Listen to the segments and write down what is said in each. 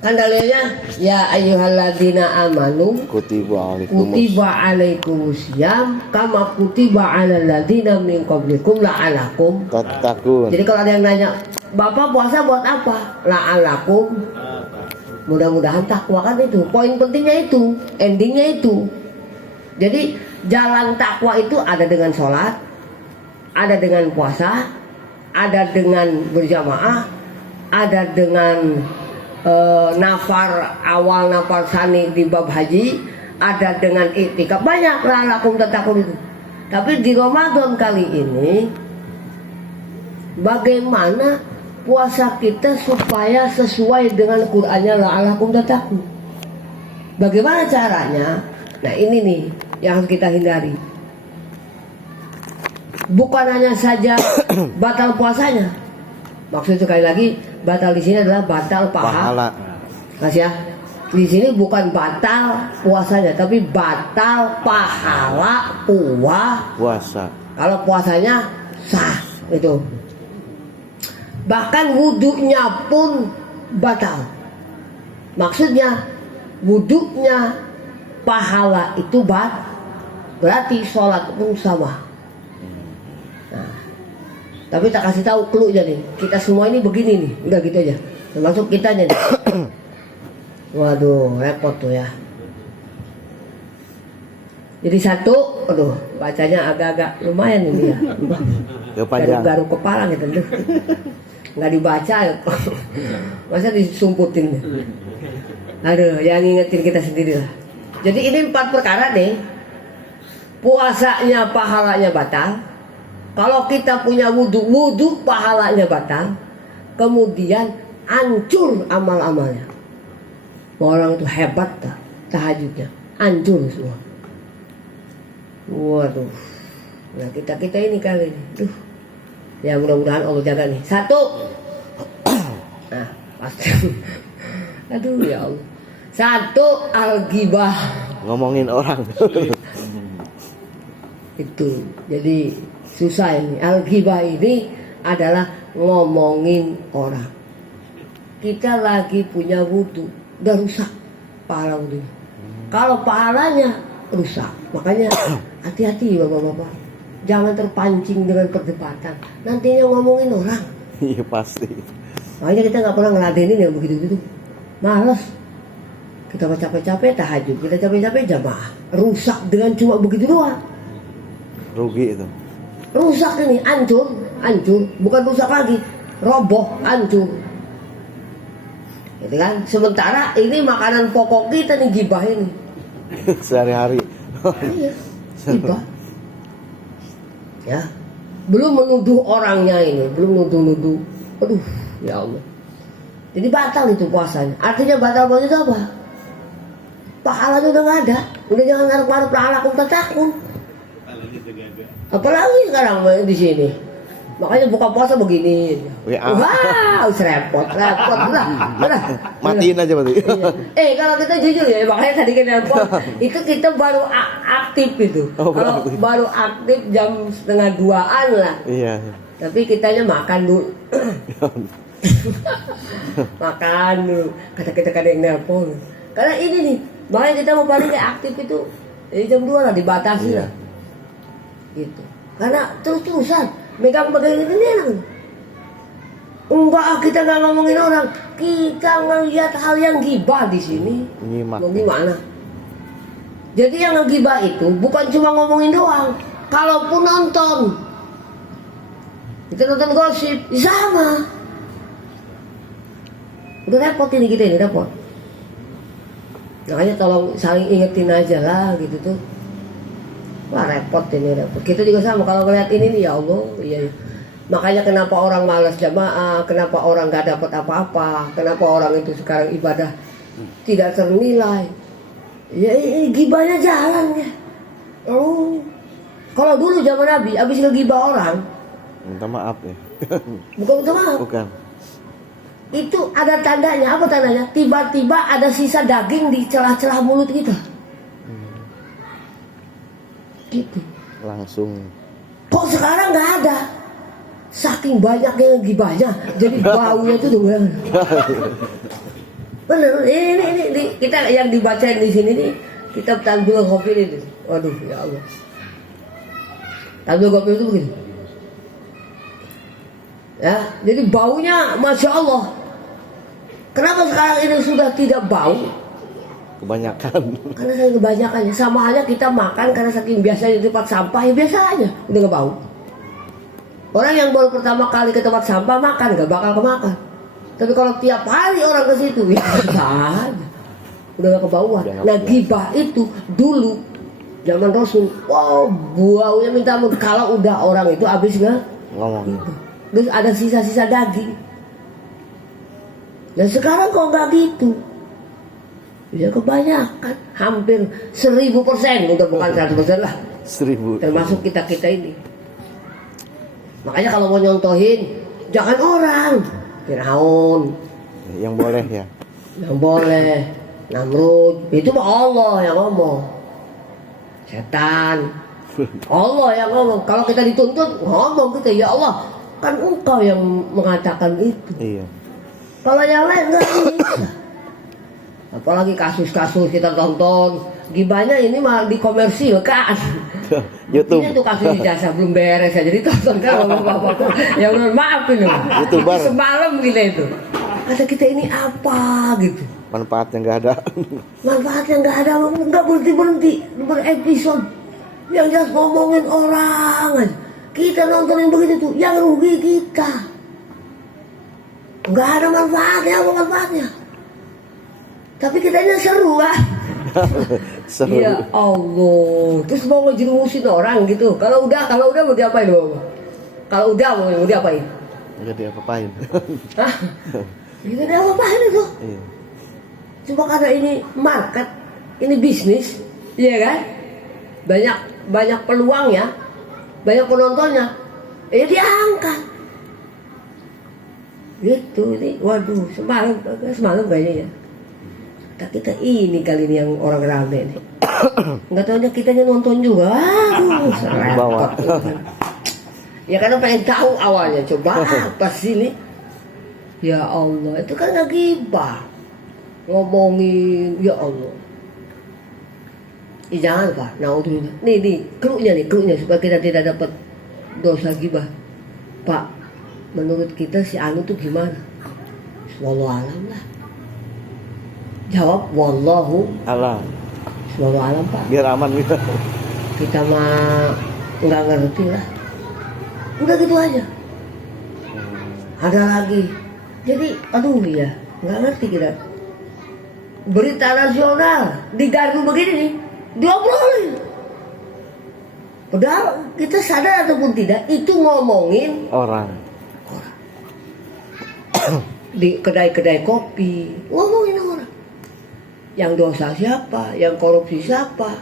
Kan dalilnya ya ayyuhalladzina amanu Kutiba alaikumusiyam kama kutiba alal ladzina min qablikum la'alakum tattaqun. Jadi kalau ada yang nanya, "Bapak puasa buat apa?" La'alakum. Mudah-mudahan takwa, kan itu. Poin pentingnya itu, endingnya itu. Jadi jalan takwa itu ada dengan sholat, ada dengan puasa, ada dengan berjamaah, ada dengan nafar awal, nafar sani di bab haji, ada dengan iktikaf, banyak la'alakum tattaqun itu. Tapi di Ramadan kali ini bagaimana puasa kita supaya sesuai dengan Qur'annya la'alakum tattaqun? Bagaimana caranya? Nah ini nih yang harus kita hindari. Bukan hanya saja batal puasanya. Maksud sekali lagi, batal di sini adalah batal pahala. Mas ya, di sini bukan batal puasanya, tapi batal pahala puasa. Kalau puasanya sah itu. Bahkan wudhunya pun batal. Maksudnya wudhunya pahala itu berarti sholat pun sama. Tapi tak kasih tahu clue-nya nih. Kita semua ini begini nih. Udah gitu aja. Termasuk kitanya nih. Waduh, repot tuh ya. Jadi satu, aduh, bacanya agak-agak lumayan ini ya. Garuk-garuk kepala gitu. Nggak dibaca ya. Masa disumputin. Aduh, yang ngingetin kita sendiri lah. Jadi ini 4 perkara nih. Puasanya pahalanya batal. Kalau kita punya wudhu pahalanya batal. Kemudian hancur amal-amalnya. Orang itu hebat tahajudnya, hancur semua. Waduh. Nah kita ini kali ini. Duh. Ya mudah-mudahan Allah jaga nih. 1. Nah pasti. Aduh ya Allah. 1 al-ghibah. Ngomongin orang. Itu. Jadi susah ini. Al-ghibah ini adalah ngomongin orang. Kita lagi punya wudhu, udah rusak pahala wudhu. Kalau pahalanya rusak, makanya hati-hati bapak-bapak. Jangan terpancing dengan perdebatan. Nantinya ngomongin orang. Iya pasti. Makanya kita nggak pernah ngeladenin yang begitu-gitu. Males. Kita capek-capek tahajud, kita capek-capek jamaah. Rusak dengan cuma begitu doang. Rugi itu. Rusak ini, hancur, bukan rusak lagi, roboh, hancur. Gitu kan? Sementara ini makanan pokok kita nih, gibah ini. Sehari-hari. Iya, gibah. Ya, belum menuduh orangnya ini, belum nuduh. Aduh, ya Allah. Jadi batal itu puasanya. Artinya batal puasa itu apa? Pahalanya udah nggak ada. Udah jangan ngarep-ngarep la'alakum tattaqun. Apalagi sekarang di sini. Makanya buka puasa begini. Wah, repot lah. Matiin aja berarti. Iya. Kalau kita jujur ya, makanya tadi kita nelpon, itu kita baru aktif itu. Kalau baru aktif jam 1:30-an lah. Iya. Tapi kitanya makan dulu. Makan dulu. Kata kita kadang yang nelpon. Karena ini nih, makanya kita mau paling kayak aktif itu dari jam 2 lah, dibatasi lah. Gitu. Karena terus-terusan megang-pegang itu enak. Enggak, kita nggak ngomongin orang, kita ngelihat hal yang gibah di sini. Mau gimana? Jadi yang ngegibah itu bukan cuma ngomongin doang. Kalaupun nonton, kita nonton gosip, sama. Udah repot ini kita ini repot. Makanya tolong saling ingetin aja lah gitu tuh. Wah repot ini repot. Kita juga sama kalau ngeliat ini nih, ya Allah, iya. Makanya kenapa orang malas jamaah, kenapa orang nggak dapat apa-apa, kenapa orang itu sekarang ibadah tidak ternilai. Ya gibahnya jalan ya. Oh, kalau dulu zaman Nabi, abis ngegibah orang, minta maaf ya. Bukan minta maaf. Bukan. Itu ada tandanya, apa tandanya? Tiba-tiba ada sisa daging di celah-celah mulut kita. Gitu. Langsung. Kok sekarang nggak ada? Saking banyaknya gibahnya, jadi baunya tuh tuh. Bener, ini kita yang dibacain di sini nih kitab Tanbihul Ghafilin ini. Waduh, ya Allah. Tanbihul Ghafilin itu begini. Ya, jadi baunya masya Allah. Kenapa sekarang ini sudah tidak bau? Kebanyakan. Karena saya kebanyakannya. Sama halnya kita makan karena saking biasanya di tempat sampah ya biasa aja, udah nggak bau. Orang yang baru pertama kali ke tempat sampah makan nggak bakal kemakan. Tapi kalau tiap hari orang ke situ ya biasa aja, udah nggak kebauan. Nah gibah itu dulu zaman Rasul, wow baunya minta ampun. Kalau udah orang itu habis nggak Ngomong. gitu. Terus ada sisa-sisa daging. Dan sekarang kok nggak gitu? Ya kebanyakan, hampir 1000%, udah bukan 100% lah. 1000. Termasuk kita ini. Makanya kalau mau nyontohin, jangan orang. Firaun, Yang boleh ya. yang boleh. Namrud, itu mah Allah yang ngomong. Setan, Allah yang ngomong. Kalau kita dituntut, ngomong kita, ya Allah, kan engkau yang mengatakan itu. Iya. Kalau yang lain nggak bisa. Apalagi kasus-kasus kita tonton, gibahnya ini mah dikomersilkan. YouTube. Ini tuh kasus ijazah belum beres ya, jadi tonton kan bapak-bapak. Ya benar maaf ini. YouTuber. Semalam gila itu. Kata kita ini apa gitu. Manfaatnya nggak ada. Manfaatnya nggak ada, nggak berhenti berepisode. Yang jelas ngomongin orang aja. Kita nonton yang begitu tuh, yang rugi kita. Nggak ada manfaatnya, apa manfaatnya? Tapi kitanya seru kan? Seru. Ya Allah, terus mau ngejerumusin orang gitu. Kalau udah mau diapain Bapak? Kalau udah mau diapain? Nggak diapa-apain. Hah? Nggak diapa-apain itu. Iya. Cuma karena ini market, ini bisnis, iya kan? Banyak peluangnya, banyak penontonnya, diangkat. Gitu ini, waduh semalam kayaknya ya. Kita ini kali ini yang orang rame nih. Nggak tahunya kitanya nonton juga. Aduh, Bawa. Ya karena pengen tahu awalnya. Coba apa sih ini? Ya Allah, itu kan nggak gibah. Ngomongin, ya Allah. Jangan Pak, naudzubillah. Nih, krunya supaya kita tidak dapat dosa gibah. Pak, menurut kita si Anu tuh gimana? Wallahu alam lah. Jawab wallahu Alam. wallahu alam Pak. Biar aman gitu. Kita mah nggak ngerti lah. Udah gitu aja. Ada lagi. Jadi aduh ya nggak ngerti kita. Berita nasional di gardu begini nih diobrolin. Padahal kita sadar ataupun tidak itu ngomongin Orang. di kedai-kedai kopi ngomongin orang. Yang dosa siapa, yang korupsi siapa,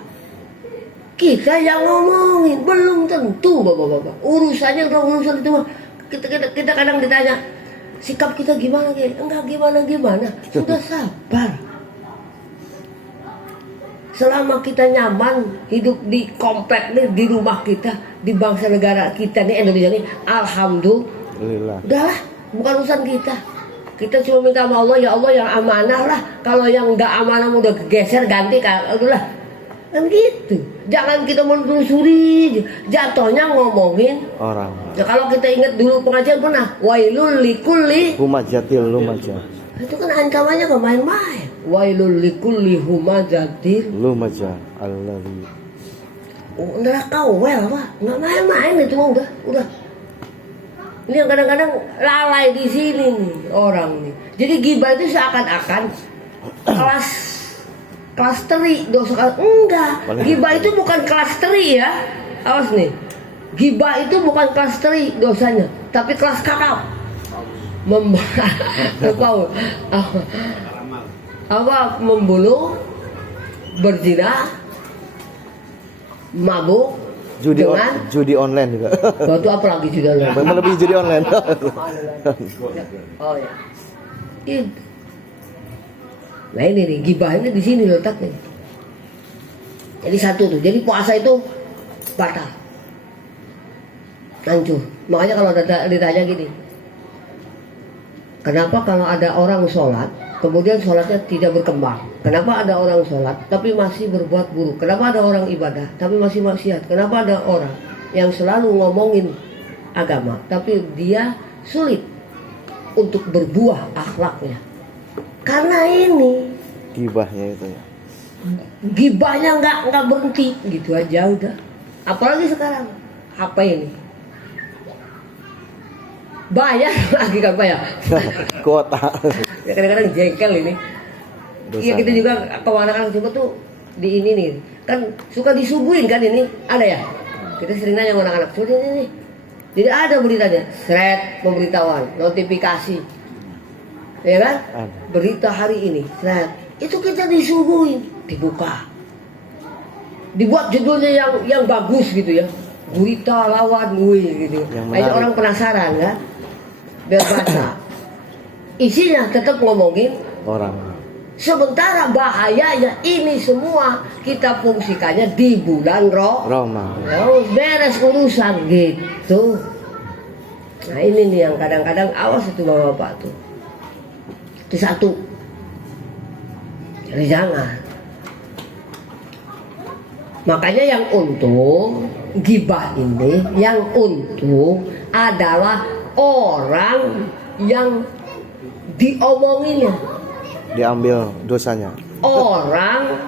kita yang ngomongin. Belum tentu bapak-bapak. Urusannya urusan itu mah kita kadang ditanya sikap kita gimana kayak enggak gimana sudah sabar. Selama kita nyaman hidup di komplek nih, di rumah kita, di bangsa negara kita nih Indonesia nih, alhamdulillah. Udahlah, bukan urusan kita. Kita cuma minta sama Allah, ya Allah yang amanah lah. Kalau yang nggak amanah udah geser ganti, udahlah. Kan gitu. Jangan kita menelusuri, jatuhnya ngomongin Orang. ya kalau kita ingat dulu pengajian pernah wailul likulli Humajatil lumajah. itu kan ancamannya gak main-main. Wailul likulli humazatil Lumajah. Alladzi. neraka well apa? Nggak main-main itu mah udah. Ini yang kadang-kadang lalai di sini nih orang nih. Jadi gibah itu seakan-akan kelas teri dosa enggak. Gibah itu bukan kelas teri ya. Awas nih. Gibah itu bukan kelas teri dosanya, tapi kelas kakap. Membunuh, berzina, mabuk, Judi online juga. Batu apa lagi judi online? Melebihi judi online. Oh ya. Gitu. Nah ini nih gibah ini di sini letaknya. Jadi satu tuh. Jadi puasa itu batal. Hancur. Makanya kalau ditanya gini, Kenapa kalau ada orang sholat, kemudian sholatnya tidak berkembang? Kenapa ada orang sholat, tapi masih berbuat buruk? Kenapa ada orang ibadah, tapi masih maksiat? Kenapa ada orang yang selalu ngomongin agama, tapi dia sulit untuk berbuah akhlaknya? Karena ini Gibahnya itu ya. gibahnya nggak berhenti, gitu aja udah. Apalagi sekarang, apa ini? Bayar lagi kan bayar. Kuota. Ya kadang-kadang jengkel ini. Iya kita juga kemana-mana coba tuh di ini nih. Kan suka disuguhin kan ini, ada ya? Kita sering nanya sama anak-anak, coba ini. Jadi ada beritanya, seret pemberitahuan, notifikasi. Ya kan? Ada. Berita hari ini, seret. Itu kita disuguhin, dibuka. Dibuat judulnya yang bagus gitu ya. Berita lawan gue gitu. Yang Ayo menarik. orang penasaran kan? Biar baca. Isinya tetap ngomongin. Orang. Sementara bahayanya ini semua kita fungsikannya di bulan Roma. Harus beres urusan gitu. Nah ini nih yang kadang-kadang awas itu bapak-bapak tuh. Itu satu. Jadi jangan. Makanya yang untung gibah ini, yang untung adalah orang yang diomonginnya, Diambil dosanya. orang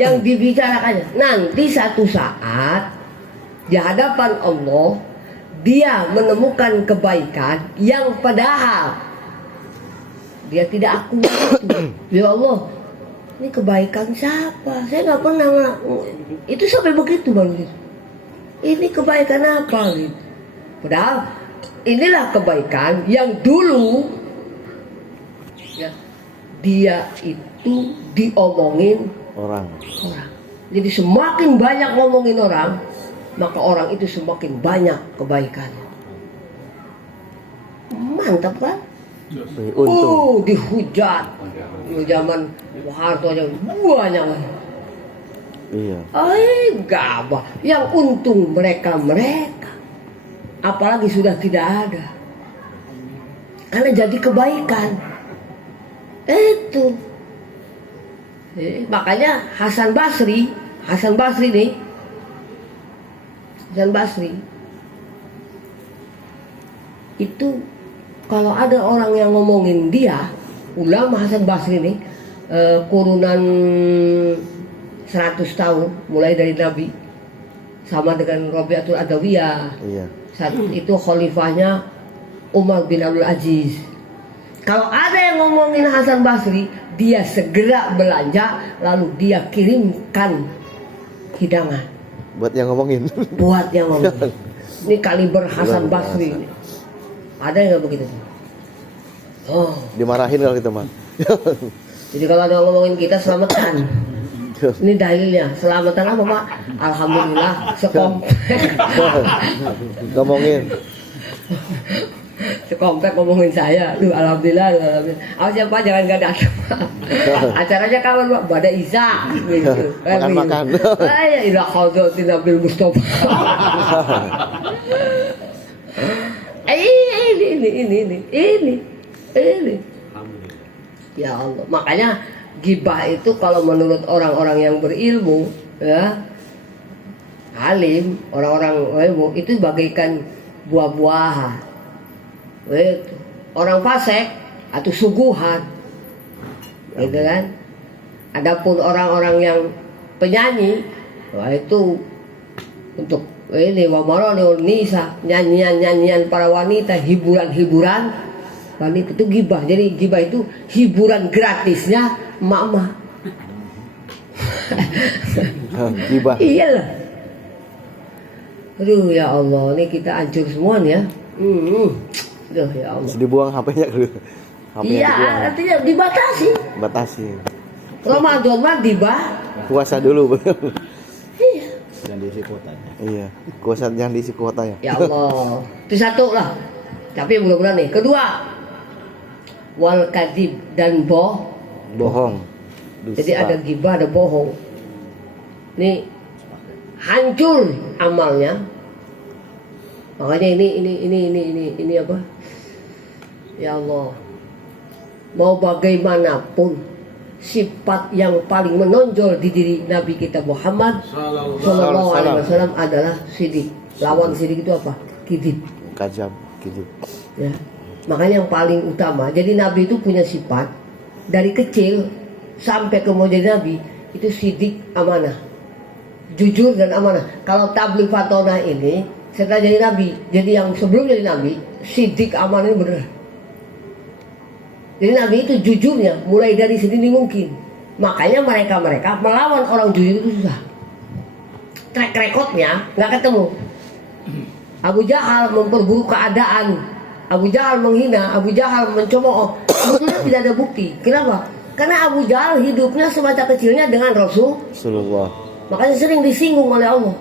yang dibicarakannya. Nanti satu saat di hadapan Allah dia menemukan kebaikan yang padahal dia tidak akui itu. Ya Allah, ini kebaikan siapa? Saya nggak pernah itu sampai begitu baru gitu. Ini kebaikan apa gitu? Padahal inilah kebaikan yang dulu ya, dia itu diomongin Orang. orang. Jadi semakin banyak ngomongin orang, maka orang itu semakin banyak kebaikannya. Mantap kan? Untung. Dihujat. Dulu zaman Soeharto aja banyak. Iya. Gabah. Yang untung mereka. Apalagi sudah tidak ada. Karena jadi kebaikan. Itu. Makanya Hasan Basri nih. Hasan Basri. Itu kalau ada orang yang ngomongin dia, ulama Hasan Basri nih, kurunan 100 tahun mulai dari Nabi, sama dengan Rabi'atul Adawiyah. Iya. Saat itu khalifahnya Umar bin Abdul Aziz. Kalau ada yang ngomongin Hasan Basri, dia segera belanja lalu dia kirimkan hidangan Buat yang ngomongin. buat yang ngomongin. Ini kaliber Hasan Basri ini. Ada yang nggak begitu? Oh, Dimarahin kalau gitu mah. jadi kalau ada yang ngomongin kita selamatan. Ini dalilnya, selamatan apa Pak? Alhamdulillah sekomplek. Ngomongin. Sekomplek ngomongin saya. Duh, alhamdulillah. Awas ya Pak, jangan gak datang. Acaranya kapan Pak? Pada Isa gitu. Makan-makan. Ya ila khawdatin Nabil Mustafa. Ini. Ya Allah, makanya gibah itu kalau menurut orang-orang yang berilmu, ya, alim, orang-orang ilmu itu bagaikan buah-buahan. Itu. Orang fasik atau suguhan, gitu kan? Adapun orang-orang yang penyanyi, wah itu untuk ini wamaroni nisa, nyanyian-nyanyian para wanita, hiburan-hiburan wanita itu gibah. Jadi gibah itu hiburan gratisnya emak-emak. Gibah. Iyalah. Aduh ya Allah, ini kita hancur semua nih ya. Aduh ya Allah. Terus dibuang HP-nya dulu. HP-nya Iya, dibuang. artinya dibatasi. Batasi. Ramadan mah dibah. Puasa dulu. Iya. Dan diisi kuotanya. Iya. Kuasa yang diisi kuotanya. Ya Allah. Itu satu lah. Tapi mudah-mudahan nih. Kedua, wal kadib dan Bohong. Jadi ada gibah, ada bohong. Ini hancur amalnya. Makanya ini apa? Ya Allah. mau bagaimanapun sifat yang paling menonjol di diri Nabi kita Muhammad Sallallahu Alaihi Wasallam adalah sidik. Lawan sidik itu apa? Kidib. Kajam, gitu. Ya. Makanya yang paling utama. Jadi Nabi itu punya sifat dari kecil sampai ke mau jadi Nabi itu sidik, amanah, jujur dan amanah. Kalau tabligh fatonah ini setelah jadi Nabi, jadi yang sebelum jadi Nabi sidik, amanah ini benar. Jadi Nabi itu jujurnya mulai dari sedini mungkin. Makanya mereka melawan orang jujur itu susah. Track recordnya nggak ketemu. Abu Jahal memperburuk keadaan, Abu Jahal menghina, Abu Jahal mencemooh. Sebetulnya tidak ada bukti. Kenapa? Karena Abu Jahal hidupnya semasa kecilnya dengan Rasulullah. Makanya sering disinggung oleh Allah.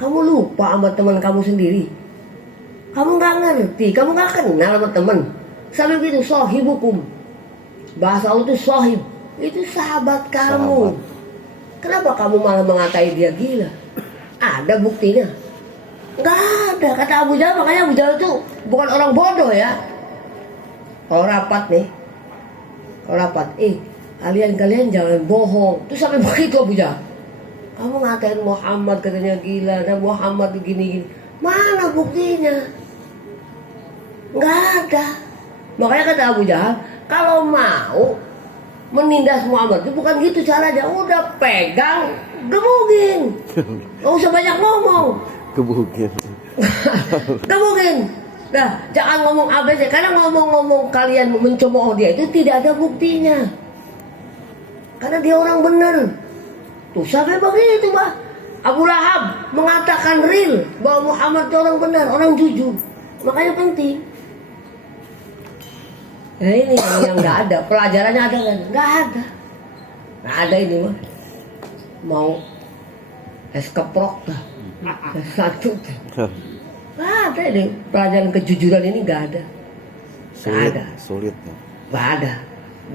Kamu lupa sama teman kamu sendiri. Kamu nggak ngerti, kamu nggak kenal sama teman. Sampai begitu, sohibukum. Bahasa Allah itu sohib. Itu sahabat kamu. Kenapa kamu malah mengatai dia gila? Ada buktinya? Nggak ada, kata Abu Jahal. Makanya Abu Jahal itu bukan orang bodoh ya. Kalau rapat nih, kalian jangan bohong. Terus sampai begitu Abu Jahal. Kamu ngatain Muhammad katanya gila, dan Muhammad begini-gini. Mana buktinya? Nggak ada. Makanya kata Abu Jahal, kalau mau menindas Muhammad itu bukan gitu caranya. Udah pegang, gebugin. Nggak usah banyak ngomong. Gebugin. Gebugin. Nah, jangan ngomong ABC. Karena ngomong-ngomong kalian mencemooh dia itu tidak ada buktinya. Karena dia orang benar. Tuh sampai begitu bah. Abu Lahab mengatakan real bahwa Muhammad itu orang benar, orang jujur. Makanya penting. Nah ini yang nggak ada, pelajarannya ada kan? Nggak ada, nggak ada ini mah. Mau es keprok dah, satu dah. Nggak ada ini pelajaran kejujuran ini nggak ada. Nggak ada. Sulit. Nggak ada,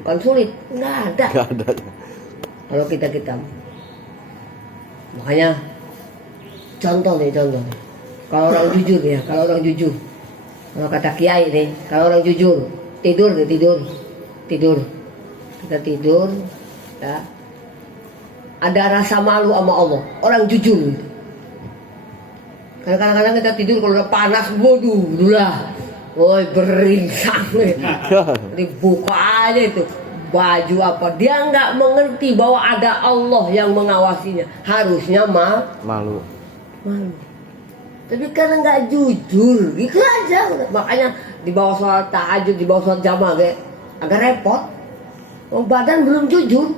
bukan sulit, nggak ada. Nggak ada. Kalau kita makanya contoh nih. Kalau orang jujur ya, kalau kata Kiai nih, kalau orang jujur. Tidur kita tidur ya. Ada rasa malu sama Allah, orang jujur gitu. Karena kadang-kadang kita tidur kalau udah panas, waduh, woi beringsang nih. Dibuka aja itu baju apa, dia nggak mengerti bahwa ada Allah yang mengawasinya. Harusnya malu. Tapi karena nggak jujur, gitu aja. Makanya di bawah sholat tahajud, di bawah sholat jamaah agak repot. Badan belum jujur,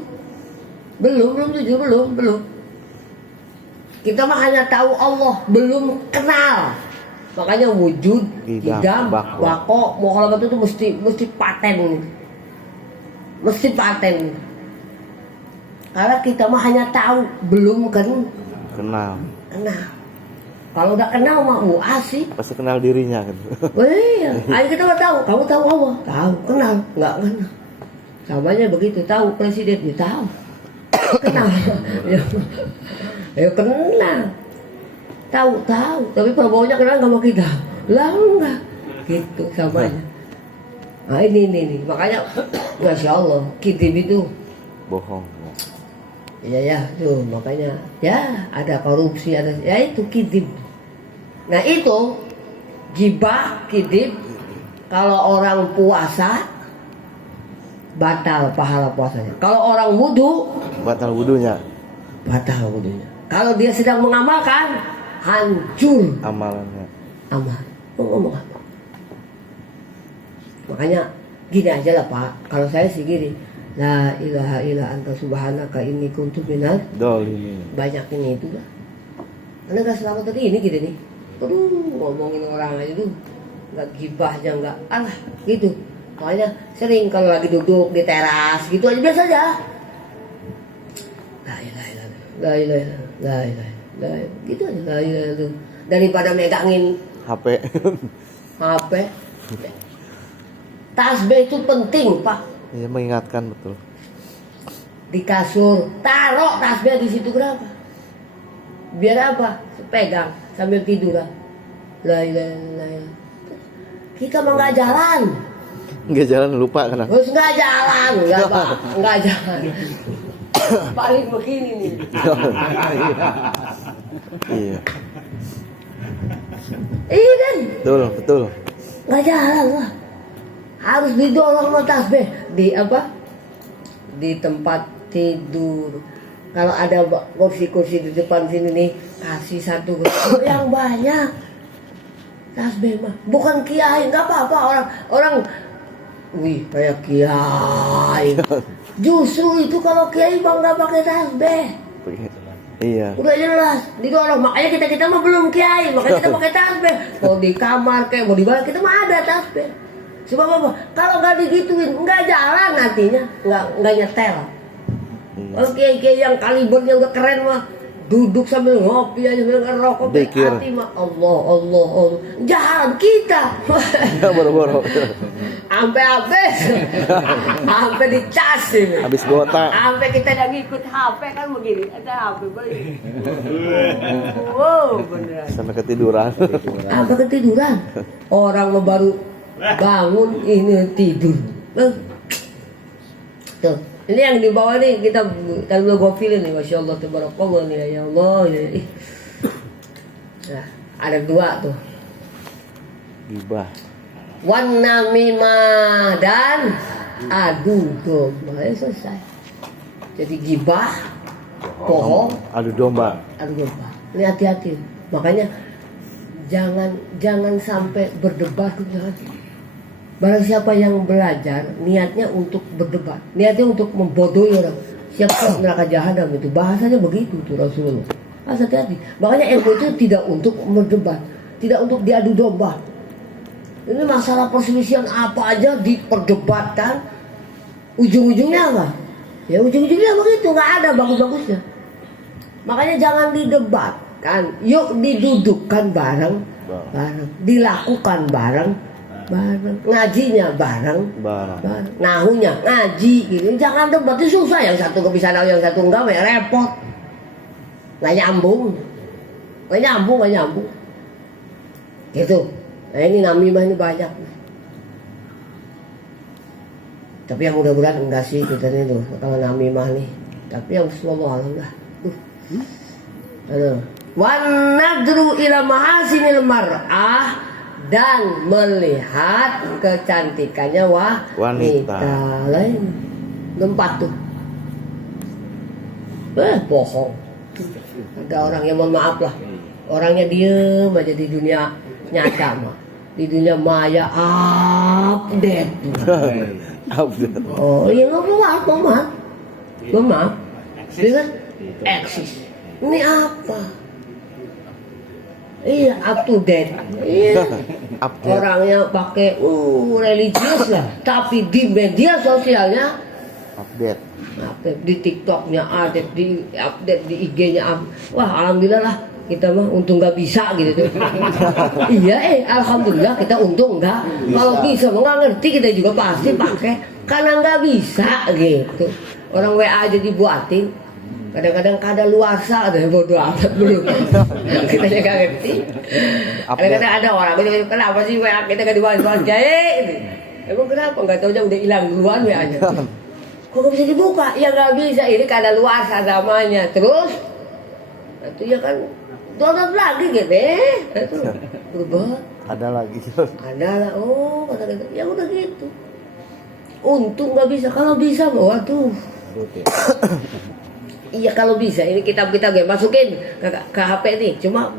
belum. Kita mah hanya tahu Allah, belum kenal. Makanya wujud, idam, wako, mukhalabat itu mesti paten. Mesti paten. Karena kita mah hanya tahu, belum kenal. Kalau udah kenal mah asik. Pasti kenal dirinya kan. Iya, ayo kita mah tahu. Kamu tahu Allah? Tahu, kenal, nggak kenal. Samanya begitu, tahu presiden, ya tahu. Kenal. Ya kenal. Tahu. Tapi Prabowo-nya kenal nggak sama kita? Lah enggak. Gitu samanya. Nah ini. Makanya Masya Allah, kidib itu bohong. Iya tuh makanya ya ada korupsi, ada ya itu kidib. Nah itu gibah, kidib. Kalau orang puasa batal pahala puasanya. Kalau orang wudu batal wudunya. Kalau dia sedang mengamalkan hancur Amalannya. Ngomong apa? Makanya gini aja lah Pak. Kalau saya sih gini. La ilaha illa anta subhanaka inni kuntu minal dzalimin. Banyak ini itu lah. Karena gak selamat tadi ini gitu nih. Aduh ngomongin orang aja tuh. Gak gibah aja gak. Alah gitu. Makanya sering kalau lagi duduk di teras gitu aja biasa aja. La ilaha gitu aja. La ilaha tuh. Daripada megangin HP. Tasbih itu penting Pak. Ya mengingatkan betul. Di kasur, taruh tasbih di situ kenapa? Biar apa? Pegang sambil tidur lah. La ilaha illallah. Kita mah nggak jalan. Nggak jalan lupa kan? Terus nggak jalan, nggak jalan. Paling begini nih. Iya. Iya kan? Betul, betul. Nggak jalan lah. Harus didorong sama tasbih di apa? Di tempat tidur. Kalau ada kursi-kursi di depan sini nih, kasih satu yang banyak. Tasbih mah bukan kiai, nggak apa-apa orang. Wih, kayak kiai. Justru itu kalau kiai bang nggak pakai tasbih. Iya. Udah jelas didorong. Makanya kita mah belum kiai, makanya kita pakai tasbih. Mau di kamar kayak mau di bawah kita mah ada tasbih. Sebab apa? Kalau nggak digituin nggak jalan nantinya, nggak nyetel. Kalau kiai-kiai yang kalibernya udah keren mah duduk sambil ngopi aja sambil ngerokok hati mah Allah jalan kita. Ya boro-boro. Sampai dicas ini. Habis gota. Sampai kita udah ngikut HP kan begini, ada HP balik. Wow, beneran. Sampai ketiduran. Sampai ketiduran. Orang mau baru bangun ini tidur. Tuh. Ini yang di bawah nih kita kalau gue pilih nih, masya Allah tabarakallah nih ya Allah ya. Nah, ada dua tuh. Gibah. Wan namimah dan adu domba. Selesai. Jadi gibah, bohong, Adu domba. adu domba. Ini hati-hati. Makanya jangan sampai berdebat tuh jangan. Barang siapa yang belajar niatnya untuk berdebat, niatnya untuk membodohi orang, siapa neraka jahanam itu bahasanya begitu tuh Rasulullah. Hati-hati. Makanya ilmu itu tidak untuk berdebat, tidak untuk diadu domba. Ini masalah perselisihan apa aja diperdebatkan, ujung-ujungnya apa? Ya ujung-ujungnya begitu, nggak ada bagus-bagusnya. Makanya jangan didebatkan, yuk didudukkan bareng, dilakukan bareng. Ngajinya bareng, nahunya ngaji gitu. Jangan debat itu susah, yang satu nggak bisa nahu, yang satu enggak, ya repot, nggak nyambung gitu. Nah ini namimah ini banyak, tapi yang mudah-mudahan enggak sih kita nih tuh kalau namimah nih, tapi yang semua alhamdulillah. Wan nadru ila mahasinil mar'ah, dan melihat kecantikannya wanita lain. Tempat tuh bohong. Ada orang yang mohon maaf lah, orangnya diem aja di dunia nyata mah, di dunia maya update. Oh iya nggak maaf dengan eksis. Ini apa? Iya, up to date. Iya. Orangnya pakai religius lah, tapi di media sosialnya update. Di TikToknya update, di IG-nya wah alhamdulillah lah kita mah untung nggak bisa gitu tuh. Iya alhamdulillah kita untung nggak. Kalau bisa nggak ngerti kita juga pasti pakai karena nggak bisa gitu. Orang WA aja dibuatin. Kadang-kadang kada luarsa ada bodoh amat belum. Kita juga ngerti. Kadang-kadang ada orang gitu, kenapa sih WA kita nggak dibuat jahit? Emang kenapa? Nggak tahu aja udah hilang duluan WA-nya. Kok nggak bisa dibuka? Ya nggak bisa. Ini kada luarsa namanya. Terus, itu ya kan download lagi gitu. Itu berubah. Ada lagi. Ada lah. Oh kata-kata. Ya udah gitu. Untung nggak bisa. Kalau bisa, waduh. Iya kalau bisa, ini kitab-kitab gue masukin ke HP nih, cuma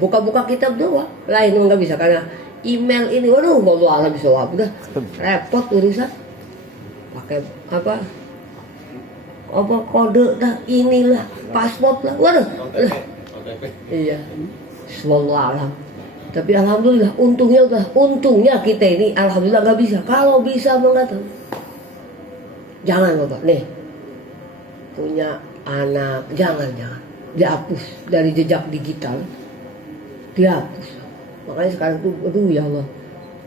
buka-buka kitab doang, lain nggak bisa karena email ini, waduh, walau alam bisa udah repot urusan, pakai apa kode dah inilah, paspor lah, waduh, iya, walau alam. Tapi alhamdulillah, untungnya kita ini alhamdulillah nggak bisa. Kalau bisa nggak tahu, jangan bapak nih. Punya anak jangan dihapus dari jejak digital, dihapus. Makanya sekarang tuh aduh ya Allah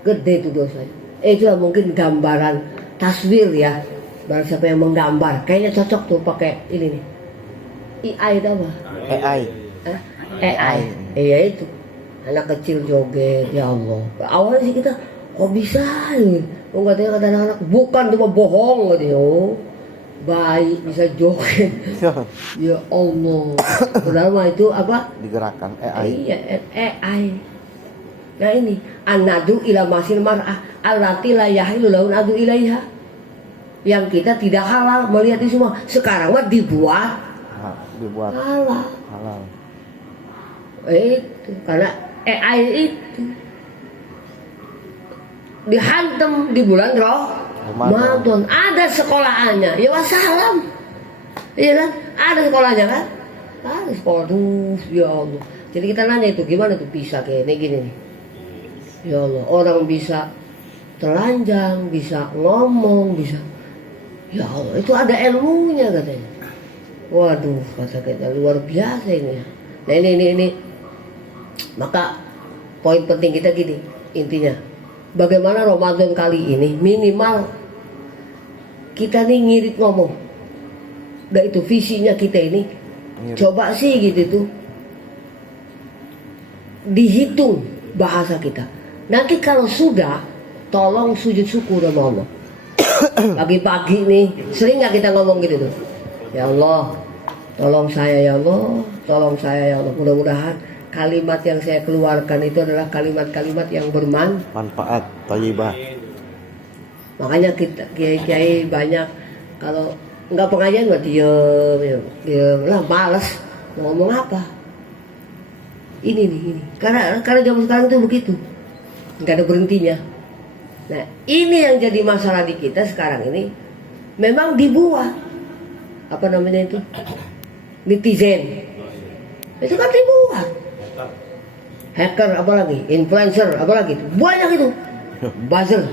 gede tuh dosanya. Itulah mungkin gambaran taswir ya, barang siapa yang menggambar kayaknya cocok tuh pakai ini nih AI itu apa? AI. Iya itu anak kecil joget ya Allah. Awalnya sih kita Oh bisa nih. Oh katanya kata anak-anak, bukan cuma bohong katanya. Oh baik bisa joget. Ya Allah. Padahal mah itu apa? Digerakkan AI. Iya, AI. Nah ini, anadu ila masil mar'ah allati la yahilu laun adu ilaiha. Yang kita tidak halal melihat itu semua. Sekarang mah dibuat Dibuat halal. halal. Itu karena AI itu dihantam di bulan Ramadan. Ada sekolahannya. Ya wassalam. Iya kan? Ada sekolahnya kan? Ada sekolah tuh, ya Allah. Jadi kita nanya itu gimana tuh bisa kayak gini nih. Ya Allah, orang bisa telanjang, bisa ngomong, bisa. Ya Allah, itu ada ilmunya katanya. Waduh, kata kita luar biasa ini. Nah ini. Maka poin penting kita gini, intinya. Bagaimana Ramadan kali ini minimal kita nih ngirit ngomong. Dan itu visinya kita ini Ngirit. coba sih gitu tuh dihitung bahasa kita. Nanti kalau sudah, tolong sujud syukur sama Allah. Pagi-pagi nih, sering nggak kita ngomong gitu tuh? Ya Allah, tolong saya ya Allah, tolong saya ya Allah. Mudah-mudahan kalimat yang saya keluarkan itu adalah kalimat-kalimat yang Manfaat, thayyibah. Makanya kita kiai-kiai banyak kalau nggak pengajian mah diem lah, malas mau ngomong apa. Ini. Karena zaman sekarang itu begitu, nggak ada berhentinya. Nah ini yang jadi masalah di kita sekarang ini. Memang dibuat apa namanya itu netizen, itu kan dibuat. Hacker apalagi, influencer apalagi, banyak itu, buzzer.